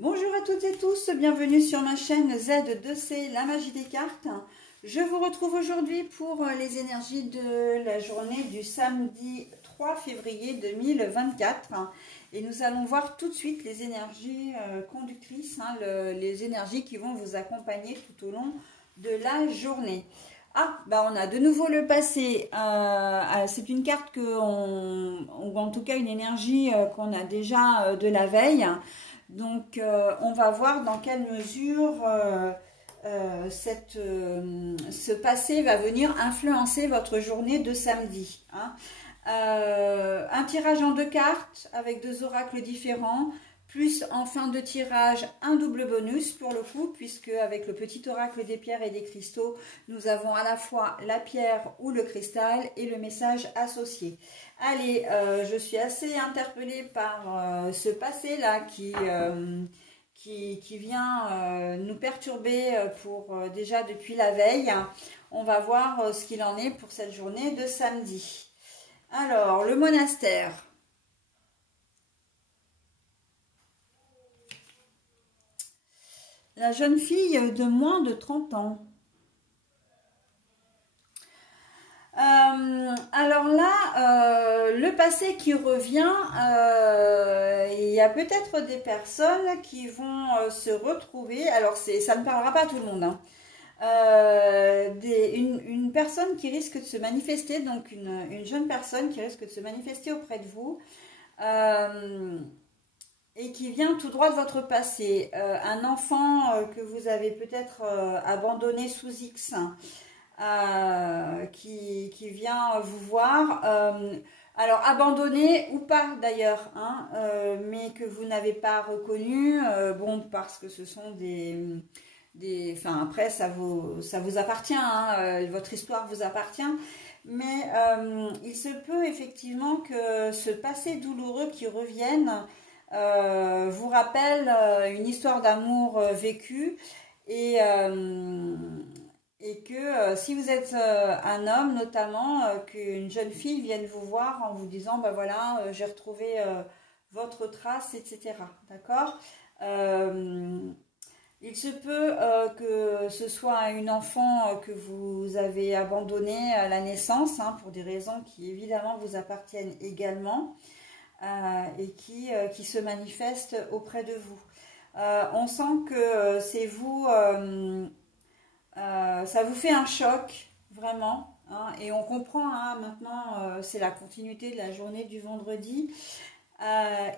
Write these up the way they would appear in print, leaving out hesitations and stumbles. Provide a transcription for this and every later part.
Bonjour à toutes et tous, bienvenue sur ma chaîne Z2C, la magie des cartes. Je vous retrouve aujourd'hui pour les énergies de la journée du samedi 3 février 2024. Et nous allons voir tout de suite les énergies conductrices, les énergies qui vont vous accompagner tout au long de la journée. On a de nouveau le passé. C'est une carte ou en tout cas une énergie qu'on a déjà de la veille. Donc, on va voir dans quelle mesure ce passé va venir influencer votre journée de samedi. Un tirage en 2 cartes avec 2 oracles différents, plus en fin de tirage un double bonus pour le coup, puisque avec le petit oracle des pierres et des cristaux, nous avons à la fois la pierre ou le cristal et le message associé. Allez, je suis assez interpellée par ce passé-là qui vient nous perturber déjà depuis la veille. On va voir ce qu'il en est pour cette journée de samedi. Alors, le monastère. La jeune fille de moins de 30 ans. Alors là, le passé qui revient, il y a peut-être des personnes qui vont se retrouver. Alors, ça ne parlera pas à tout le monde, hein. Une personne qui risque de se manifester, donc une jeune personne qui risque de se manifester auprès de vous. Et qui vient tout droit de votre passé, un enfant que vous avez peut-être abandonné sous X, qui vient vous voir, alors abandonné ou pas d'ailleurs, mais que vous n'avez pas reconnu, bon, parce que ce sont enfin après ça vous appartient, votre histoire vous appartient, mais il se peut effectivement que ce passé douloureux qui revienne vous rappelle une histoire d'amour vécue et que si vous êtes un homme notamment, qu'une jeune fille vienne vous voir en vous disant bah voilà, j'ai retrouvé votre trace, etc. D'accord. Il se peut que ce soit une enfant que vous avez abandonnée à la naissance, pour des raisons qui évidemment vous appartiennent également. Et qui se manifeste auprès de vous. On sent que c'est vous, ça vous fait un choc, vraiment, et on comprend, maintenant, c'est la continuité de la journée du vendredi,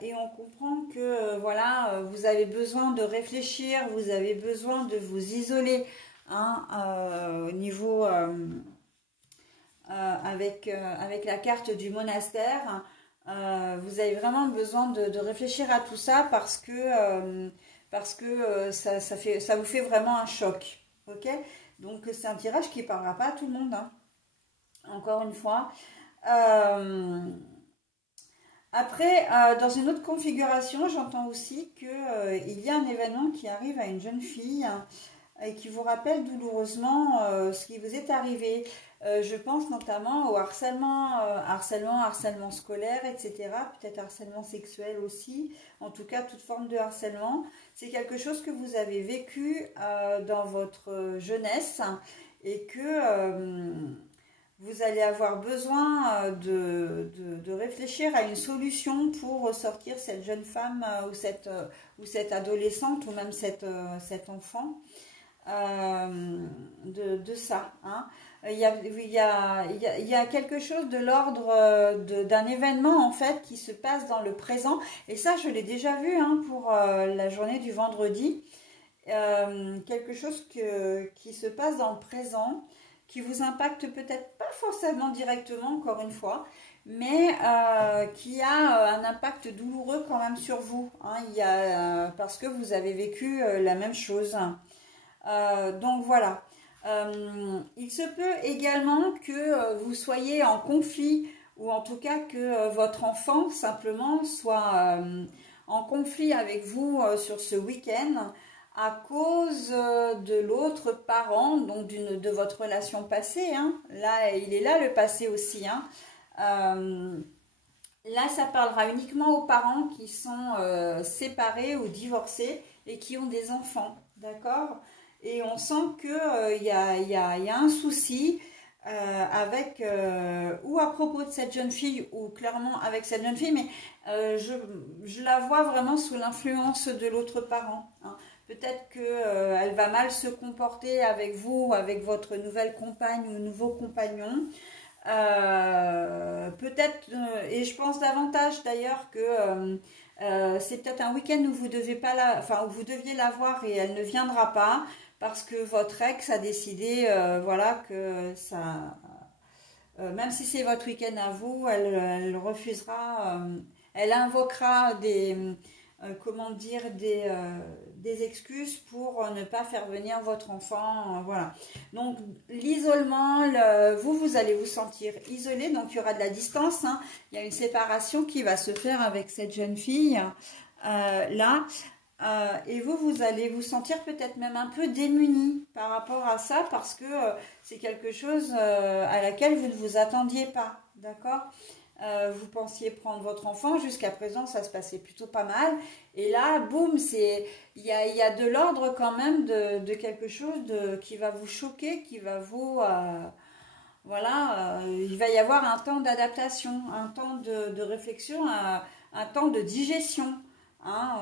et on comprend que, voilà, vous avez besoin de réfléchir, vous avez besoin de vous isoler, au niveau, avec la carte du monastère. Vous avez vraiment besoin de réfléchir à tout ça parce que ça vous fait vraiment un choc. Ok, donc c'est un tirage qui ne parlera pas à tout le monde, encore une fois. Après, dans une autre configuration, j'entends aussi qu'il y a un événement qui arrive à une jeune fille et qui vous rappelle douloureusement ce qui vous est arrivé. Je pense notamment au harcèlement scolaire, etc. Peut-être harcèlement sexuel aussi. En tout cas, toute forme de harcèlement. C'est quelque chose que vous avez vécu dans votre jeunesse et que vous allez avoir besoin de réfléchir à une solution pour sortir cette jeune femme ou cette adolescente ou même cet enfant de ça. Il y a quelque chose de l'ordre d'un événement en fait qui se passe dans le présent, et ça je l'ai déjà vu pour la journée du vendredi. Quelque chose qui se passe dans le présent, qui vous impacte peut-être pas forcément directement, encore une fois, mais qui a un impact douloureux quand même sur vous, parce que vous avez vécu la même chose. Donc voilà. Il se peut également que vous soyez en conflit, ou en tout cas que votre enfant simplement soit en conflit avec vous sur ce week-end à cause de l'autre parent, donc de votre relation passée. Là, il est là le passé aussi. Là, ça parlera uniquement aux parents qui sont séparés ou divorcés et qui ont des enfants, d'accord? Et on sent que il y a un souci avec ou à propos de cette jeune fille ou clairement avec cette jeune fille, mais je la vois vraiment sous l'influence de l'autre parent, hein. Peut-être que elle va mal se comporter avec vous ou avec votre nouvelle compagne ou nouveau compagnon. Peut-être, et je pense davantage d'ailleurs que c'est peut-être un week-end où vous devez pas enfin où vous deviez la voir et elle ne viendra pas parce que votre ex a décidé, voilà, que ça, même si c'est votre week-end à vous, elle refusera, elle invoquera comment dire, des excuses pour ne pas faire venir votre enfant, voilà. Donc l'isolement, vous allez vous sentir isolé, donc il y aura de la distance, hein. Il y a une séparation qui va se faire avec cette jeune fille là. Et vous allez vous sentir peut-être même un peu démuni par rapport à ça parce que c'est quelque chose à laquelle vous ne vous attendiez pas, d'accord? Vous pensiez prendre votre enfant, jusqu'à présent ça se passait plutôt pas mal, et là, boum, il y a de l'ordre quand même de quelque chose qui va vous choquer, qui va vous, voilà, il va y avoir un temps d'adaptation, un temps de réflexion, un temps de digestion, hein,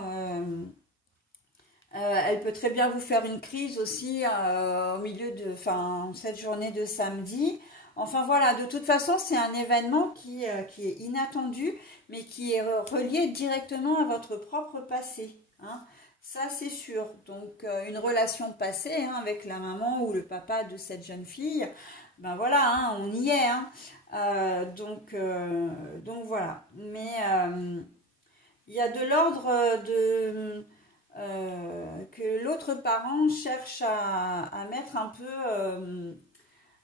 elle peut très bien vous faire une crise aussi au milieu de, enfin, cette journée de samedi. Enfin voilà, de toute façon, c'est un événement qui est inattendu, mais qui est relié directement à votre propre passé, hein. Ça, c'est sûr. Donc, une relation passée, hein, avec la maman ou le papa de cette jeune fille, ben voilà, hein, on y est, hein. Donc voilà. Mais il y a de l'ordre que l'autre parent cherche à mettre un peu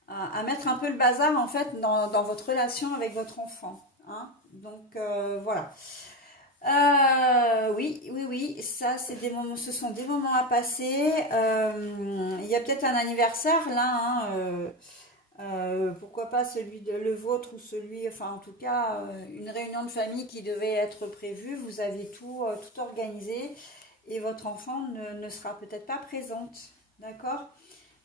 à mettre un peu le bazar en fait dans votre relation avec votre enfant, hein. Donc voilà. Oui, ça c'est des moments, ce sont des moments à passer. Il y a peut-être un anniversaire là, hein, pourquoi pas celui de le vôtre ou celui, enfin en tout cas une réunion de famille qui devait être prévue. Vous avez tout organisé et votre enfant ne sera peut-être pas présente, d'accord?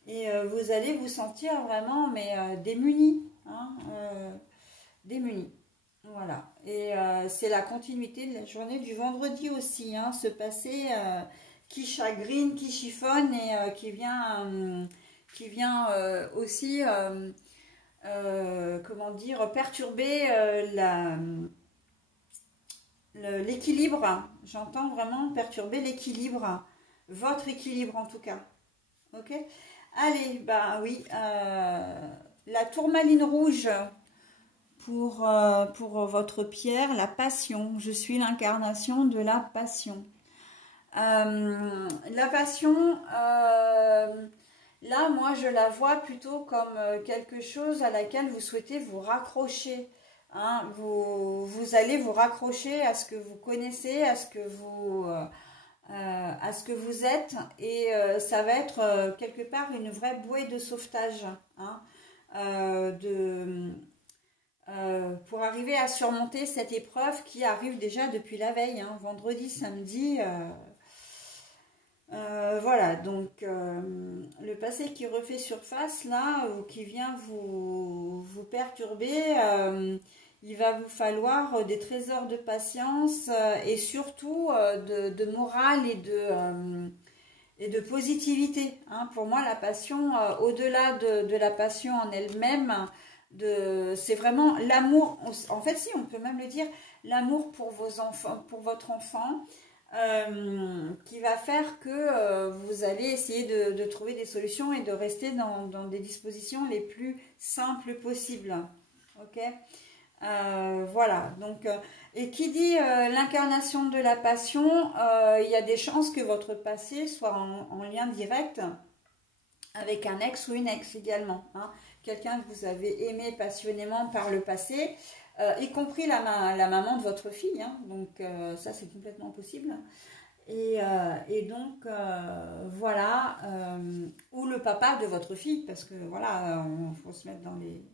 Et vous allez vous sentir vraiment mais démunis, hein, démunis. Voilà. Et c'est la continuité de la journée du vendredi aussi, hein, ce passé qui chagrine, qui chiffonne et qui vient aussi, comment dire, perturber l'équilibre. J'entends vraiment perturber l'équilibre, votre équilibre en tout cas. Ok? Allez, bah oui, la tourmaline rouge pour votre pierre, la passion. Je suis l'incarnation de la passion. La passion, là, moi, je la vois plutôt comme quelque chose à laquelle vous souhaitez vous raccrocher, hein. Vous allez vous raccrocher à ce que vous connaissez, à ce que vous êtes, et ça va être quelque part une vraie bouée de sauvetage, hein, pour arriver à surmonter cette épreuve qui arrive déjà depuis la veille, hein, vendredi, samedi. Voilà, donc le passé qui refait surface là, ou qui vient vous perturber, il va vous falloir des trésors de patience et surtout de morale et de positivité, hein. Pour moi, la passion, au-delà de la passion en elle-même, c'est vraiment l'amour. En fait, si, on peut même le dire, l'amour pour vos enfants, pour votre enfant, qui va faire que vous allez essayer de trouver des solutions et de rester dans des dispositions les plus simples possibles. Ok? Voilà, donc, et qui dit l'incarnation de la passion, il y a des chances que votre passé soit en lien direct avec un ex ou une ex également, hein. Quelqu'un que vous avez aimé passionnément par le passé, y compris la maman de votre fille, hein. Donc ça c'est complètement possible. Et donc voilà, ou le papa de votre fille, parce que voilà, il faut se mettre dans les...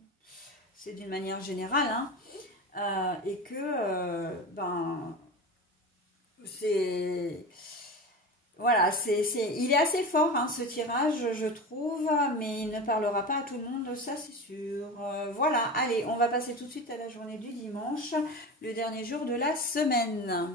C'est d'une manière générale, hein. et que ben c'est voilà, il est assez fort hein, ce tirage, je trouve, mais il ne parlera pas à tout le monde, ça c'est sûr. Voilà, allez, on va passer tout de suite à la journée du dimanche, le dernier jour de la semaine.